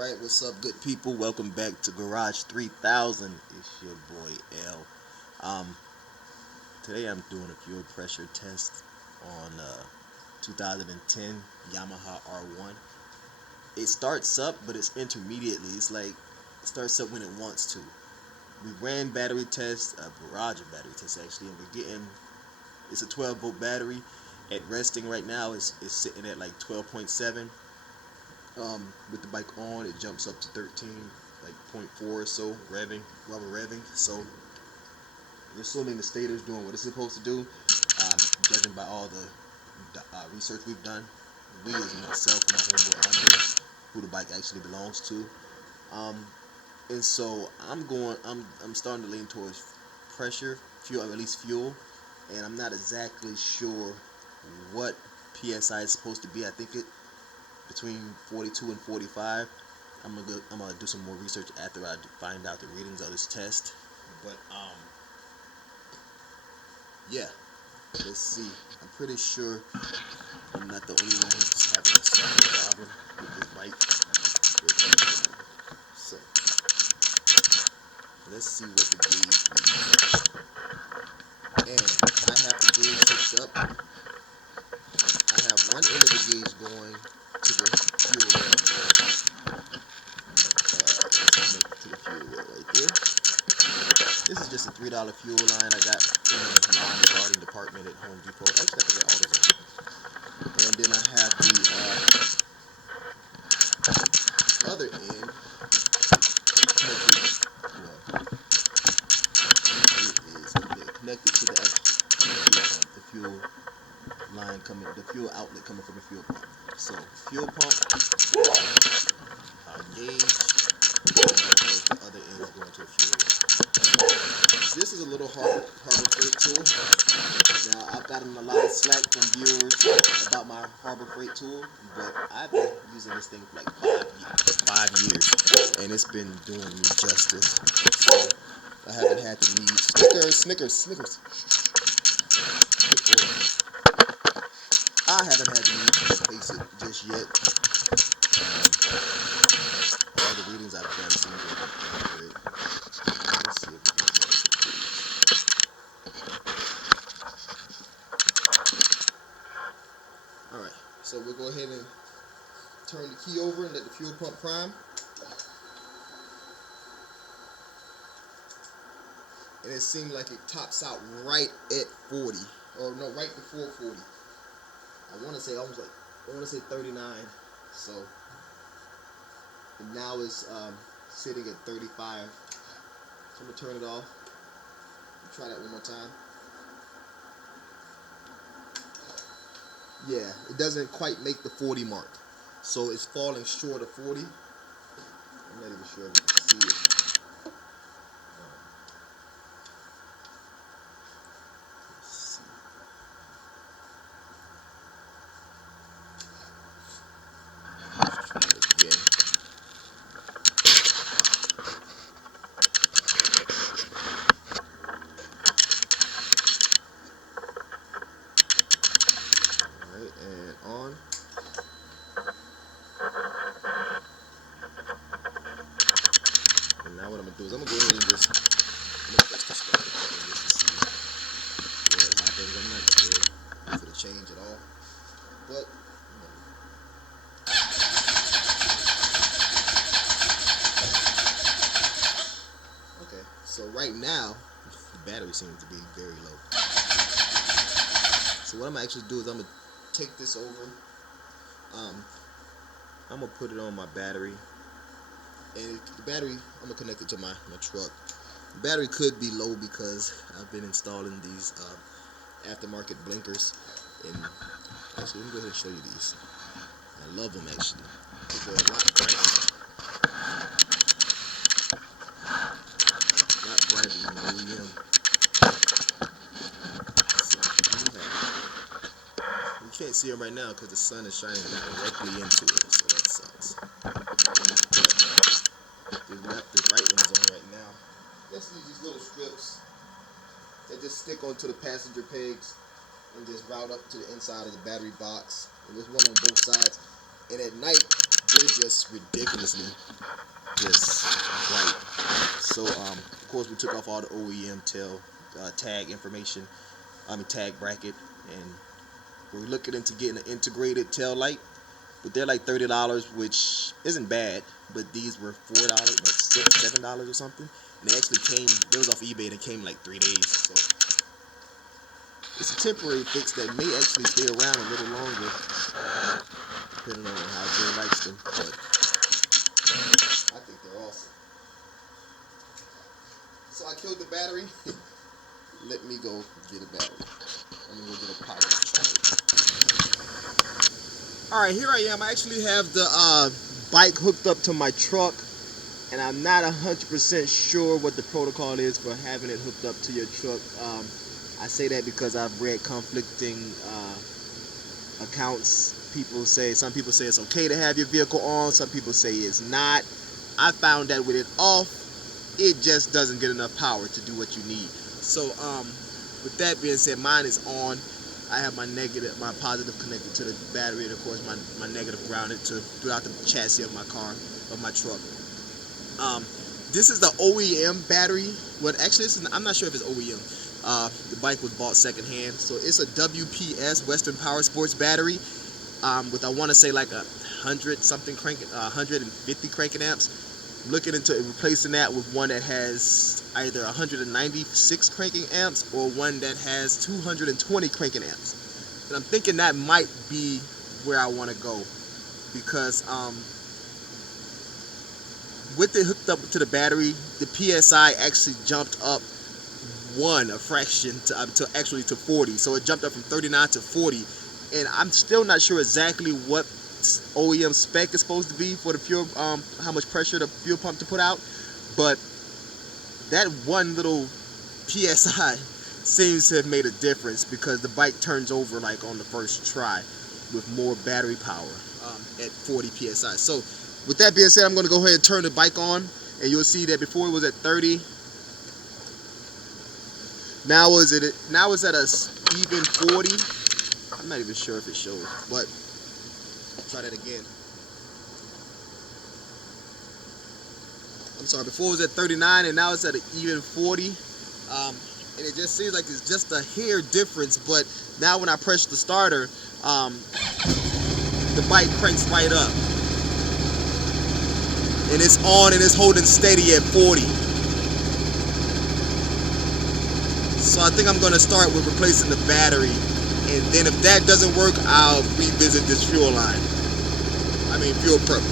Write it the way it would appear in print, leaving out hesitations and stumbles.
Alright, what's up, good people? Welcome back to Garage 3000. It's your boy L. Today I'm doing a fuel pressure test on 2010 Yamaha R1. It starts up, but it's intermittently. It's like it starts up when it wants to. We ran battery tests, a barrage of battery tests actually, and we're getting, it's a 12-volt battery. At resting right now, it's sitting at like 12.7. With the bike on, it jumps up to 13, like 0.4 or so, revving, while we're revving. So we're assuming the stator's doing what it's supposed to do, judging by all the research we've done. We, as myself and my homeboy Andre, who the bike actually belongs to. And so I'm starting to lean towards pressure, fuel, or at least fuel, and I'm not exactly sure what PSI is supposed to be. I think it between 42 and 45. I'm gonna do some more research after I find out the readings of this test. But yeah, let's see. I'm pretty sure I'm not the only one who's having a similar problem with this bike. So let's see what the gauge reads. And I have the gauge hooked up. I have one end of the gauge going to the fuel well. To the fuel well right there. This is just a $3 fuel line I got in the non-guarding department at Home Depot. Actually, I think at AutoZone. And then I have the other end connected to the fuel pump, the fuel line coming, the fuel outlet coming from the fuel pump. So fuel pump, gauge, and the other end is going to the fuel. This is a little Harbor Freight tool. Now I've gotten a lot of slack from viewers about my Harbor Freight tool, but I've been using this thing for like 5 years, and it's been doing me justice. So I haven't had the need. Snickers. I haven't had the need to replace it just yet. All the readings I've done seem to be accurate. Let's see if we can get it. Alright, so we'll go ahead and turn the key over and let the fuel pump prime. And it seemed like it tops out right at 40, or no, right before 40. I want to say 39. So and now it's sitting at 35. So I'm gonna turn it off. Try that one more time. Yeah, it doesn't quite make the 40 mark, so it's falling short of 40. I'm not even sure if you can see it. And on. And now what I'm gonna do is I'm gonna go ahead and just press the start button just to see what happens. I'm not sure for the change at all, but okay. So right now the battery seems to be very low. So what I'm gonna actually do is I'm gonna take this over. I'm gonna put it on my battery, and the battery I'm gonna connect it to my truck. The battery could be low because I've been installing these aftermarket blinkers, and actually let me go ahead and show you these. I love them actually. They're a lot brighter. Than the OEM. You can't see them right now because the sun is shining directly into it, so that sucks. But the right one is on right now. Let's use these little strips that just stick onto the passenger pegs and just route up to the inside of the battery box. And there's one on both sides. And at night, bridge just ridiculously just bright. So of course we took off all the OEM tail tag information, tag bracket, and we're looking into getting an integrated tail light. But they're like $30, which isn't bad. But these were $4, like $7 or something. And they actually came. They was off eBay. And it came in like 3 days. So it's a temporary fix that may actually stay around a little longer, depending on how Joe likes them. But I think they're awesome. So I killed the battery. Let me go get a battery. I'm gonna go get a power charger. Alright, here I am. I actually have the bike hooked up to my truck, and I'm not 100% sure what the protocol is for having it hooked up to your truck. I say that because I've read conflicting accounts. Some people say it's okay to have your vehicle on, some people say it's not. I found that with it off, it just doesn't get enough power to do what you need. So with that being said, mine is on. I have my positive connected to the battery, and of course my negative grounded throughout the chassis of my car, of my truck. This is the OEM battery. Well, actually, I'm not sure if it's OEM. The bike was bought secondhand, so it's a WPS, Western Power Sports battery, with I want to say like 150 cranking amps. I'm looking into replacing that with one that has either 196 cranking amps or one that has 220 cranking amps. And I'm thinking that might be where I want to go, because with it hooked up to the battery, the PSI actually jumped up a fraction to 40. So it jumped up from 39 to 40, and I'm still not sure exactly what OEM spec is supposed to be for the fuel, how much pressure the fuel pump to put out, but that one little PSI seems to have made a difference, because the bike turns over like on the first try with more battery power at 40 PSI. So with that being said, I'm going to go ahead and turn the bike on, and you'll see that before it was at 30. Now it's at a even 40. I'm not even sure if it shows, but try that again. I'm sorry, before it was at 39, and now it's at an even 40. And it just seems like it's just a hair difference, but now when I press the starter, the bike cranks right up. And it's on, and it's holding steady at 40. So I think I'm going to start with replacing the battery, and then if that doesn't work, I'll revisit this fuel line. Fuel pump.